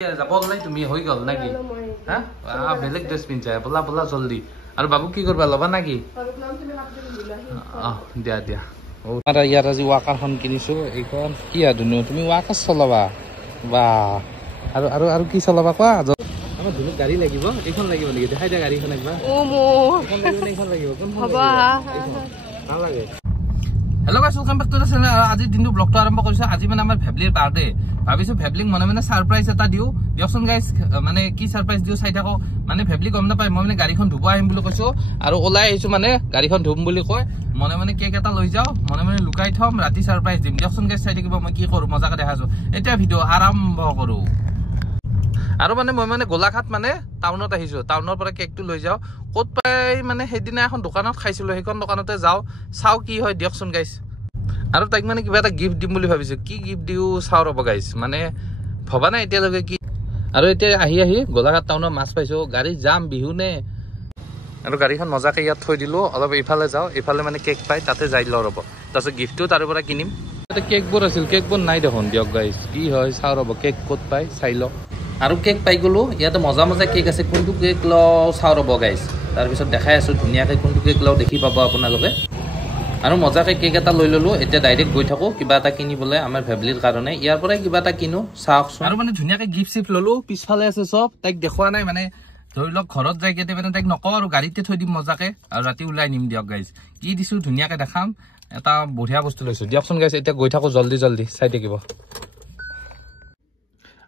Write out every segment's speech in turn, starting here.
যাব নাই তুমি হৈ গল নাকি হা বেলেগ ড্ৰেছ পিন্ধা বলা বলা জলদি আৰু বাবু কি কৰবা ল'বা নাকি দিয়া দিয়া ইয়াত আজি ৱাকাৰখন কিনিছো এইখন কি আদুনো তুমি ৱাকাৰ চলাবা বা আৰু আৰু আৰু কি চলাবা কোৱা আমাৰ ধুনুক গাড়ী লাগিব এইখন লাগিব নেকি দেখাই দিয়া গাড়ীখন একবাৰ এইখন লাগিব ভাল লাগে hello' guys welcome back to the channel আজি দিনটো ব্লগটো আৰম্ভ কৰিছো আজি মানে আমাৰ ফেভলিৰ বাৰ্থডে ভাবিছো ফেভলিক মনে মনে সাৰপ্ৰাইজ এটা দিও দিয়কচোন গাইছ মানে কি সাৰপ্ৰাইজ দিও চাই থাকো মানে ফেভলি গম নাপায় মই মানে গাড়ীখন ধুব আহিম বুলি কৈছো আৰু ওলাই আহিছো মানে গাড়ীখন ধুম বুলি কয় মনে মনে কেক এটা লৈ যাও মনে মনে লুকাই থম ৰাতি সাৰপ্ৰাইজ দিম দিয়কচোন গাইছ চাই থাকিব মই কি কৰো মজাকে দেখাছো এতিয়া ভিডিও আৰম্ভ কৰো আৰু মানে মই মানে গোলাঘাট মানে টাউনত আহিছো টাউনৰ পৰা কেকটো লৈ যাও ক'ত পাই মানে সেইদিনা এখন দোকানত খাইছিলো সেইখন দোকানতে যাও চাও কি হয় দিয়কচোন গাইছ আৰু তাইক মানে কিবা এটা গিফট দিম বুলি ভাবিছো কি গিফট দিও চাও ৰব গাইছ মানে ভবা নাই এতিয়ালৈকে কি আৰু এতিয়া আহি গোলাঘাট টাউনত মাছ পাইছো গাড়ী যাম বিহু নে আৰু গাড়ীখন মজাকে ইয়াত থৈ দিলো অলপ ইফালে যাও ইফালে মানে কেক পাই তাতে যাই ল ৰব তাৰপিছত গিফটটো তাৰ পৰা কিনিম কেকবোৰ আছিল কেকবোৰ নাই দেখোন দিয়ক গাইছ কি হয় চাও ৰব কেক ক'ত পাই চাই ল আৰু কেক পাই গলো ইয়াতে মজা মজা কেক আছে কোনটো কেক ল চাও ৰব গাইছ তাৰপিছত দেখাই আছো ধুনীয়াকে কোনটো কেক ল দেখি পাব আপোনালোকে আৰু মজাকে কেক এটা লৈ ললো এতিয়া ডাইৰেক্ট গৈ থাকো কিবা এটা কিনিবলৈ আমাৰ ফেভলিৰ কাৰণে ইয়াৰ পৰাই কিবা এটা কিনো চাওকচোন আৰু মানে ধুনীয়াকে গিফট চিফট ললো পিছফালে আছে চব তাইক দেখুৱা নাই মানে ধৰি লওক ঘৰত যাই কেতিয়া মানে তাইক নকওঁ আৰু গাড়ীতে থৈ দিম মজাকে আৰু ৰাতি ওলাই নিম দিয়ক গাইজ কি দিছো ধুনীয়াকে দেখাম এটা বঢ়িয়া বস্তু লৈছো দিয়কচোন গাইজ এতিয়া গৈ থাকো জল্দি জল্দি চাই থাকিব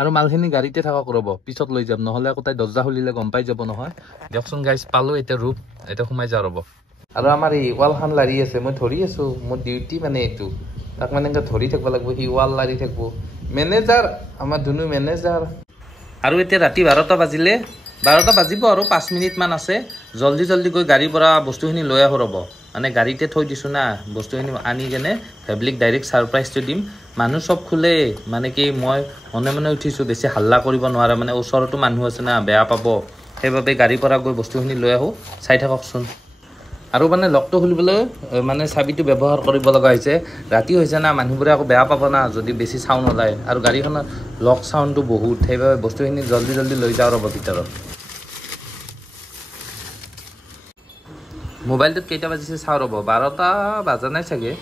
আৰু মালখিনি গাড়ীতে থাকক ৰব পিছত লৈ যাম নহলে আকৌ তাই দৰ্জা খুলিলে গম পাই যাব নহয় দিয়কচোন গাইজ পালো এতিয়া ৰূপ এতিয়া সোমাই যাওঁ ৰব আৰু আমাৰ এই ৱালখন লাৰি আছে মই ধৰি আছো মোৰ ডিউটি মানে এইটো তাক মানে ধৰি থাকিব লাগিব সি ৱাল লাৰি থাকিব মেনেজাৰ আমাৰ ধুনু মেনেজাৰ আৰু এতিয়া ৰাতি 12টা বাজিলে 12টা বাজিব আৰু 5 মিনিট মান আছে জল্দি জল্দি গৈ গাড়ীৰ পৰা বস্তুখিনি লৈ আহো ৰব মানে গাড়ীতে থৈ দিছো না বস্তুখিনি আনি কেনে ফেভলিক ডাইৰেক্ট সাৰপ্ৰাইজটো দিম মানুহ সব খুলে মানে কি মই মনে মনে উঠিছো বেছি হাল্লা কৰিব নোৱাৰে মানে ওচৰতো মানুহ আছে না বেয়া পাব সেইবাবে গাড়ীৰ পৰা গৈ বস্তুখিনি লৈ আহো চাই থাককচোন আৰু মানে লকটো খুলিবলৈ মানে চাবিটো ব্যৱহাৰ কৰিব লগা হৈছে ৰাতি হৈছে না মানুহবোৰে আকৌ বেয়া পাব না যদি বেছি চাউণ্ড ওলায় আৰু গাড়ীখনৰ লক চাউণ্ডটো বহুত সেইবাবে বস্তুখিনি জল্দি জল্দি লৈ যাওঁ ৰ'ব ভিতৰত মোবাইলটোত কেইটা বাজিছে চাওঁ ৰ'ব 12টা বাজা নাই চাগে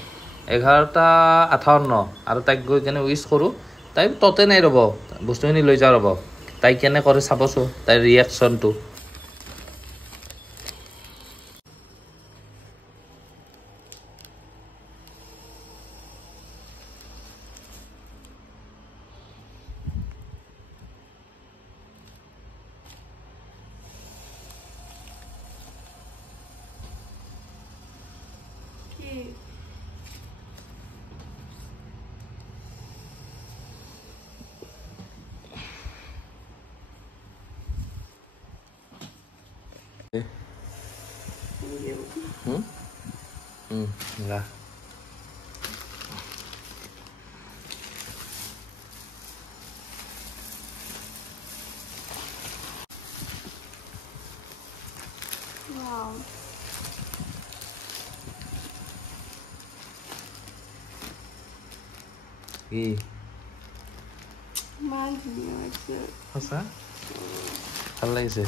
11:58 আৰু তাইক গৈ কেনে উইচ কৰোঁ তাই ততে নাই ৰ'ব বস্তুখিনি লৈ যাওঁ ৰ'ব তাই কেনে কৰে চাবচোন তাইৰ ৰিয়েকশ্যনটো Lah. Wow. Masa? ভাল লাগিছে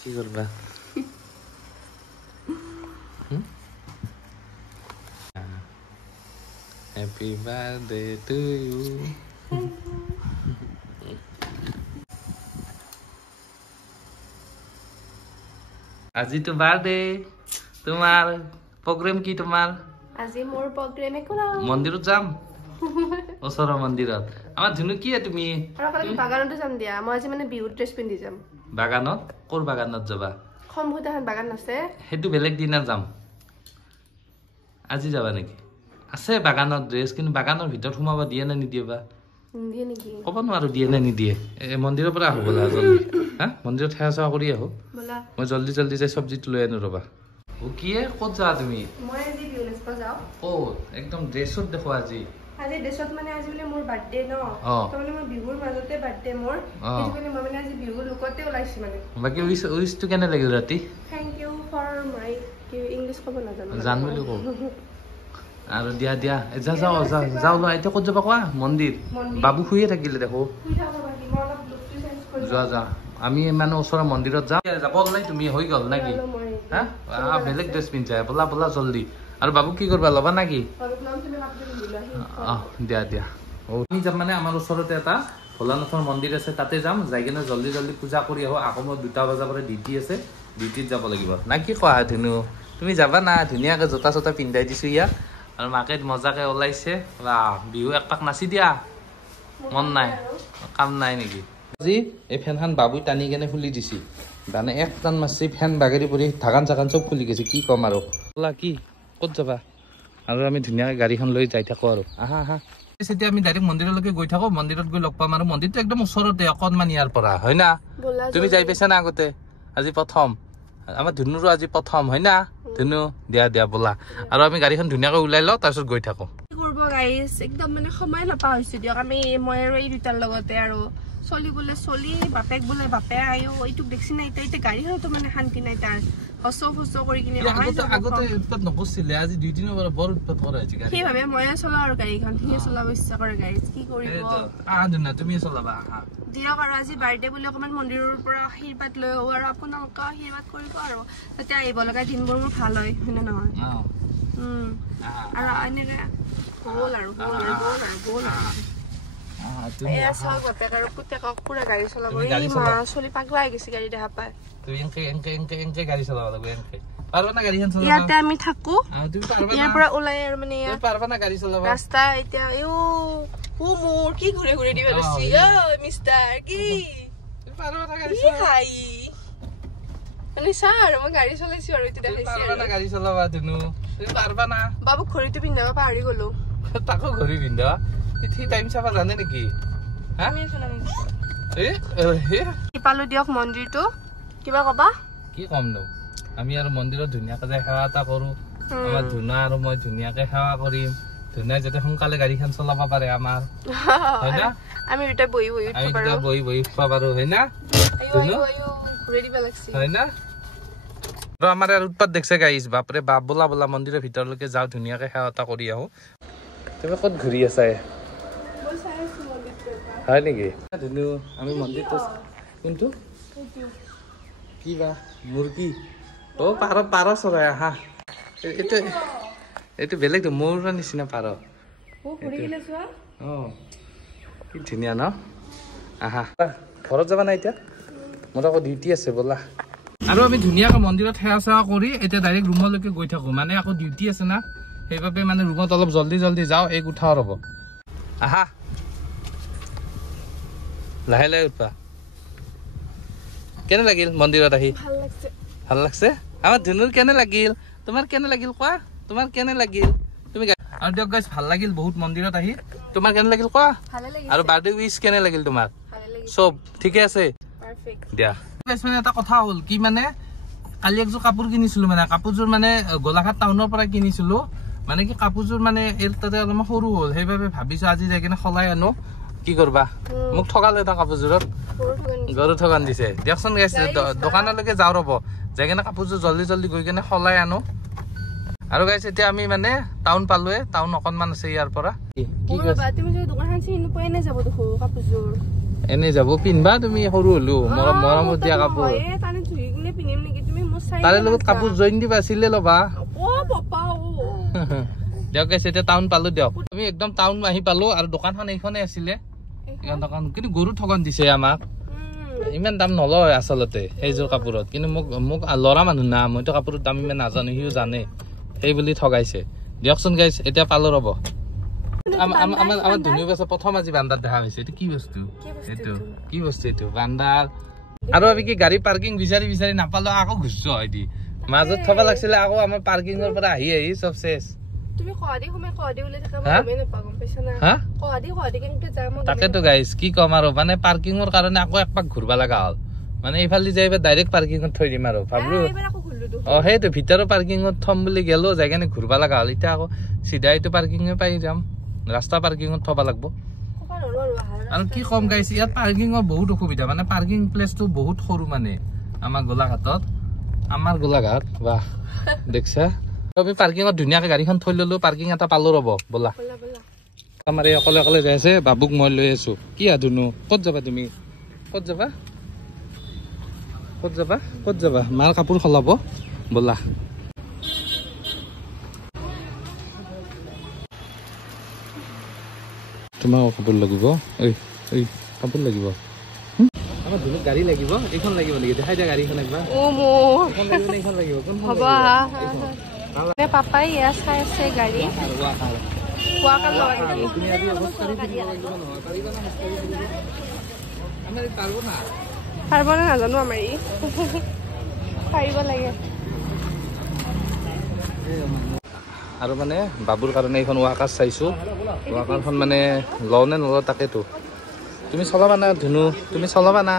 কি কৰবা Happy birthday to you আজি তো বাৰ্থডে তোমাৰ প্ৰগ্ৰাম কি তোমাৰ আজি মোৰ প্ৰগ্ৰাম একৰা মন্দিৰত যাম ওচৰৰ মন্দিৰত আমাৰ ধুনু কি তুমি আৰু বাগানতে যাম দিয়া মই আজি মানে বিহু ড্ৰেছ পিন্ধি যাম বাগানত কোৰ বাগানত যাবা সম্ভুতাখন বাগান আছে হেতু বেলেগ দিনা যাম আজি যাবা নেকি আছে বাগানত ড্ৰেছ কিন্তু বাগানৰ ভিতৰত সোমাব দিয়ে না নিদিয়ে বা নিদিয়ে নেকি ক'ব নোৱাৰো দিয়ে না নিদিয়ে মন্দিৰৰ পৰা আহো বলা জল্দি হা মন্দিৰত সেৱা চেৱা কৰি আহো বলা মই জল্দি জল্দি যাই চব্জিটো লৈ আনো ৰবা ও কিয়ে ক'ত যা তুমি মই আজি বিহু নাচিব যাওঁ একদম ড্ৰেছত দেখো আজি আজি ড্ৰেছত মানে আজি মানে মোৰ বাৰ্থডে ন তো মানে মোৰ বিহুৰ মাজতে বাৰ্থডে মোৰ সেইটো মানে মই মানে আজি বিহুৰ লুকতে ওলাইছি মানে বাকি উইছটো কেনে লাগিল ৰাতি thank you for my English ক'ব নাজানো জান বুলি কওঁ আৰু দিয়া দিয়া যা যাও যাও ল এতিয়া ক'ত যাবা কোৱা মন্দিৰ বাবু শুয়ে থাকিলে দেখো যোৱা যা আমি মানে ওচৰৰ মন্দিৰত যাওঁ যাব নাই তুমি হৈ গ'ল নাকি হা বেলেগ ড্ৰেছ পিন্ধাই বলা বলা জল্দি আৰু বাবু কি কৰবা ল'বা নাকি দিয়া দিয়া আমি যাম মানে আমাৰ ওচৰতে এটা ভোলানাথৰ মন্দিৰ আছে তাতে যাম যাই কিনে জল্দি জল্দি পূজা কৰি আহো আকৌ মই 2টা বজাৰ পৰা ডিউটি আছে ডিউটিত যাব লাগিব না কি কোৱা ধুনু তুমি যাবা না ধুনীয়াকৈ জোতা চোতা পিন্ধাই দিছো ইয়াক আৰু মাকে মজাকে ওলাইছে বিহু এক পাক নাচি দিয়া মন নাই কাম নাই নেকি আজি এই ফেনখন বাবুই টানি কেনে খুলি দিছি দানে এক টান মাছি ফেন বাগেৰি পৰি ঢাকান চাকান চব খুলি গৈছে কি ক'ম আৰু ওলা কি ক'ত যাবা আৰু আমি ধুনীয়াকৈ গাড়ীখন লৈ যাই থাকো আৰু আহা আহা এতিয়া আমি ডাইৰেক্ট মন্দিৰলৈকে গৈ থাকো মন্দিৰত গৈ লগ পাম আৰু মন্দিৰটো একদম ওচৰতে অকণমান ইয়াৰ পৰা হয় না তুমি যাই পাইছা না আগতে আজি প্ৰথম আমাৰ ধুনুৰো আজি প্ৰথম হয় না ধুনু দিয়া দিয়া বলা আৰু আমি গাড়ীখন ধুনীয়াকৈ ওলাই লওঁ তাৰপিছত গৈ থাকো কি কৰিব গাইছ একদম মানে সময় নাপা হৈছে দিয়ক আমি মই আৰু এই দুটাৰ লগতে আৰু চলি বোলে চলি বাপেক বোলে বাপে আয়ো এইটো দেখছি নাই এতিয়া গাড়ীখনতো মানে শান্তি নাই তাৰ হচ কৰি কিনে আগতে উৎপাত নকৰিছিলে আজি 2 দিনৰ পৰা বৰ উৎপাত কৰা হৈছে গাড়ী সেইভাবে ময়ে চলাও আৰু গাড়ীখন সিয়ে চলাব ইচ্ছা কৰে গাইছ কি কৰিব ধুনা তুমি চলাবা দিয়ক আৰু আজি বাৰ্থডে বুলি অকণমান মন্দিৰৰ পৰা আশীৰ্বাদ লৈ আহো আৰু আপোনালোকে আশীৰ্বাদ কৰিব আৰু যাতে আহিব লগা দিনবোৰ মোৰ ভাল হয় হয়নে নহয় আৰু এনেকে গ'ল আৰু পুৰা গাড়ী চলাব চলি পাগলা হৈ গৈছে গাড়ী দেখা পায় ইয়াতে আমি থাকো ইয়াৰ পৰা ওলাই আৰু মানে ৰাস্তা এতিয়া মোৰ কি ঘূৰে ঘূৰে দিব মিষ্টাৰ কি ছাৰ মই গাড়ী চলাইছো আৰু বাবুক ঘড়ীটো পিন্ধাব পাহৰি গলো তাকো ঘড়ী পিন্ধা টাইম চাবা জানে নেকি পালো দিয়ক মন্দিৰটো কিবা কবা কি কম নো আমি আৰু মন্দিৰত ধুনীয়াকে যাই সেৱা এটা কৰো আমাৰ ধুনা আৰু মই ধুনীয়াকে সেৱা কৰিম ধুনাই যাতে সোনকালে গাড়ীখন চলাব পাৰে আমাৰ হয় না আমি দুটা বহি উঠিব পাৰো হয় না হয় না আৰু আমাৰ ইয়াৰ উৎপাত দেখছে গাইছ বাপৰে বাপ বোলা বোলা মন্দিৰৰ ভিতৰলৈকে যাওঁ ধুনীয়াকে সেৱা এটা কৰি আহো তুমি ক'ত ঘূৰি আছা হয় নেকি ধুনু আমি মন্দিৰটো কোনটো কি বা মুৰ্গী পাৰ চৰাই আহা এইটো বেলেগটো মোৰ নিচিনা পাৰ কি ধুনীয়া ন আহা ঘৰত যাবা না এতিয়া মোৰ আকৌ ডিউটি আছে ব'লা আৰু আমি ধুনীয়াকৈ মন্দিৰত সেৱা চেৱা কৰি এতিয়া ডাইৰেক্ট ৰুমলৈকে গৈ থাকো মানে আকৌ ডিউটি আছে না সেইবাবে মানে ৰুমত অলপ জল্দি জল্দি যাওঁ এই উঠাও ৰ'ব আহা লাহে লাহে উঠবা কেনে লাগিল মন্দিৰত আহি ভাল লাগছে আমাৰ ধুনুৰ কেনে লাগিল তোমাৰ কেনে লাগিল কোৱা তোমাৰ কেনে লাগিল তুমি আৰু দিয়ক গাইছ ভাল লাগিল বহুত মন্দিৰত আহি তোমাৰ কেনে লাগিল কোৱা আৰু বাৰ্থডে উইচ কেনে লাগিল তোমাৰ চব ঠিকে আছে দিয়া গাইছ মানে এটা কথা হ'ল কি মানে কালি একযোৰ কাপোৰ কিনিছিলো মানে কাপোৰযোৰ মানে গোলাঘাট টাউনৰ পৰা কিনিছিলো মানে কি কাপোৰযোৰ মানে তাতে অলপমান সৰু হ'ল সেইবাবে ভাবিছো আজি যাই কিনে সলাই আনো কি কৰবা মোক ঠগালে এটা কাপোৰযোৰত গৰু ঠগান দিছে দিয়কচোন গাইছ দোকানলৈকে যাওঁ ৰ'ব যাই কিনে কাপোৰযোৰ জল্দি জল্দি গৈ কিনে সলাই আনো আৰু গাইছ এতিয়া আমি মানে টাউন পালোৱে টাউন অকণমান আছে ইয়াৰ পৰা এনে যাব পিন্ধবা তুমি সৰু হলো মৰমত দিয়া কাপোৰ তাৰে লগত কাপোৰ জইন দিবা চিলে ল'বা দিয়ক গাইছ এতিয়া টাউন পালো দিয়ক আমি একদম টাউন আহি পালো আৰু দোকানখন এইখনে আছিলে দোকান কিন্তু গৰু ঠগন দিছে আমাক ইমান দাম নলয় আচলতে সেইযোৰ কাপোৰত কিন্তু মোক ল'ৰা মানুহ না মইতো কাপোৰৰ দাম ইমান নাজানো সিও জানে সেই বুলি ঠগাইছে দিয়কচোন গাইছ এতিয়া পালো ৰ'ব আমাৰ ধুনীয়া পাছত প্ৰথম আজি বান্দাৰ দেখা হৈছে এইটো কি বস্তু এইটো বান্দাৰ আৰু আমি কি গাড়ী পাৰ্কিং বিচাৰি নাপালো আকৌ ঘুৰছো হয়দি মাজত থব লাগিছিলে আকৌ আমাৰ পাৰ্কিঙৰ পৰা আহি চব চেছ তাকেতো গাইছ কি কম আৰু মানে পাৰ্কিঙৰ কাৰণে আকৌ একপাক ঘূৰবা লগা হ'ল মানে এইফালে যাই ডাইৰেক্ট পাৰ্কিঙত থৈ দিম আৰু ভাবলো সেইটো ভিতৰৰ পাৰ্কিঙত থম বুলি গেলো যাই কেনে ঘূৰবা লগা হ'ল এতিয়া আকৌ চিধা এইটো পাৰ্কিঙে পাই যাম ৰাস্তা পাৰ্কিঙত থব লাগব আৰু কি কম গাইছ ইয়াত পাৰ্কিঙৰ বহুত অসুবিধা মানে পাৰ্কিং প্লেচটো বহুত সৰু মানে আমাৰ গোলাঘাটত বাহ দেখছা আমি পাৰ্কিঙত ধুনীয়াকৈ গাড়ীখন থৈ ললো পাৰ্কিং এটা পালো ৰ'ব ব'লা আমাৰ এই অকলে অকলে যাই আছে বাবুক মই লৈ আছো কি ধুনু ক'ত যাবা তুমি ক'ত যাবা ক'ত যাবা ক'ত যাবা মাৰ কাপোৰ সলাব ব'লা তোমাৰ কাপোৰ লাগিব এই কাপোৰ লাগিব আমাৰ ধুনুক গাড়ী লাগিব এইখন লাগিব নেকি দেখাই দিয়া গাড়ীখন একবাৰ এইখন লাগিব নে এইখন লাগিব কোনখন হ'ব পাপাই ইয়া চাই আছে গাড়ী ৱাকাৰ লয় তুমি আজি অৱস্থা কৰি দিব লাগিব নহয় পাৰিবা না আমাৰ পাৰব না নাজানো আমাৰ ই পাৰিব লাগে আৰু মানে বাবুৰ কাৰণে এইখন ৱাকাৰ চাইছো ৱাকাৰখন মানে লওঁ নে নলওঁ তাকেতো তুমি চলাবা না ধুনু তুমি চলাবা না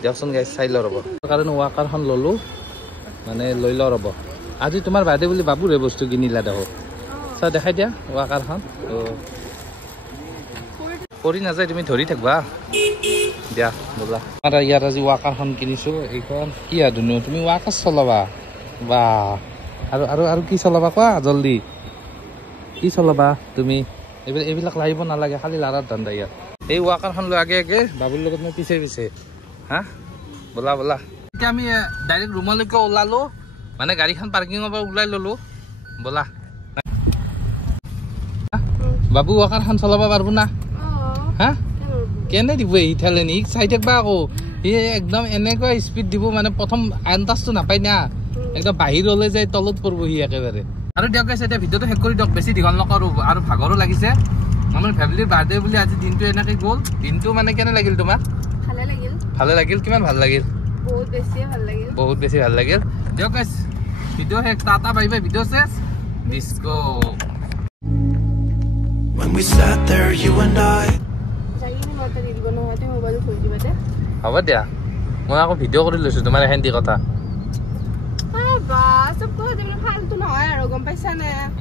দিয়কচোন গাইছ চাই ল ৰ'ব কাৰণে ৱাকাৰখন ল'লোঁ মানে লৈ ল ৰ'ব আজি তোমাৰ বাৰ্থডে বুলি বাবুৰে বস্তু কিনিলা দেখো চা দেখাই দিয়া ৱাকাৰখন পৰি নাযায় তুমি ধৰি থাকিবা দিয়া ব'লা আমাৰ ইয়াত আজি ৱাকাৰখন কিনিছোঁ এইখন কি ধুনু তুমি ৱাকাৰ চলাবা বা আৰু আৰু আৰু কি চলাবা কোৱা জল্দি কি চলাবা তুমি এইবিলাক লাগিব নালাগে খালি লাৰাৰ ধান্দা ইয়াত এই ৱাকাৰখন লৈ আগে আগে বাবুৰ লগত মই পিছে পিছে হা ব'লা ব'লা এতিয়া আমি ডাইৰেক্ট ৰুমলৈকে ওলালোঁ মানে গাড়ীখন পাৰ্কিঙৰ পৰা ওলাই ল'লোঁ ব'লা বাবু ৱাকাৰখন চলাব পাৰিব না হা কেনে দিব ইঠালে নি চাই থাকিবা আকৌ সি একদম এনেকুৱা স্পীড দিব মানে প্ৰথম আন্দাজটো নাপায় না একদম বাহিৰলৈ যায় তলত পৰিব সি একেবাৰে আৰু দিয়ক গাইছে এতিয়া ভিডিঅ'টো শেষ কৰি দিয়ক বেছি দীঘল নকৰোঁ আৰু ভাগৰো লাগিছে আমাৰ ফেমিলিৰ বাৰ্থডে বুলি আজি দিনটো এনেকৈ গ'ল দিনটো মানে কেনে লাগিল তোমাৰ ভালে লাগিল কিমান ভাল লাগিল বহুত বেছি ভাল লাগিল দিয়ক গাইছ ভিডিঅ' শেষ টাটা বাই বাই ভিডিঅ' শেষ disco When we sat there, you and I. হ'ব দিয়া মই আকৌ ভিডিঅ' কৰি লৈছোঁ তোমাৰ হেন্দি কথা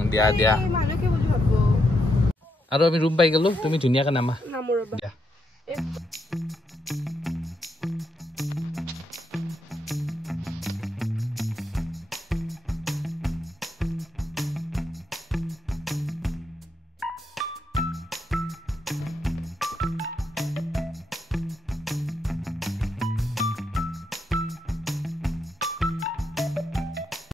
দিয়া দিয়া আৰু আমি ৰুম পাই গ'লো তুমি ধুনীয়াকৈ নামা দিয়া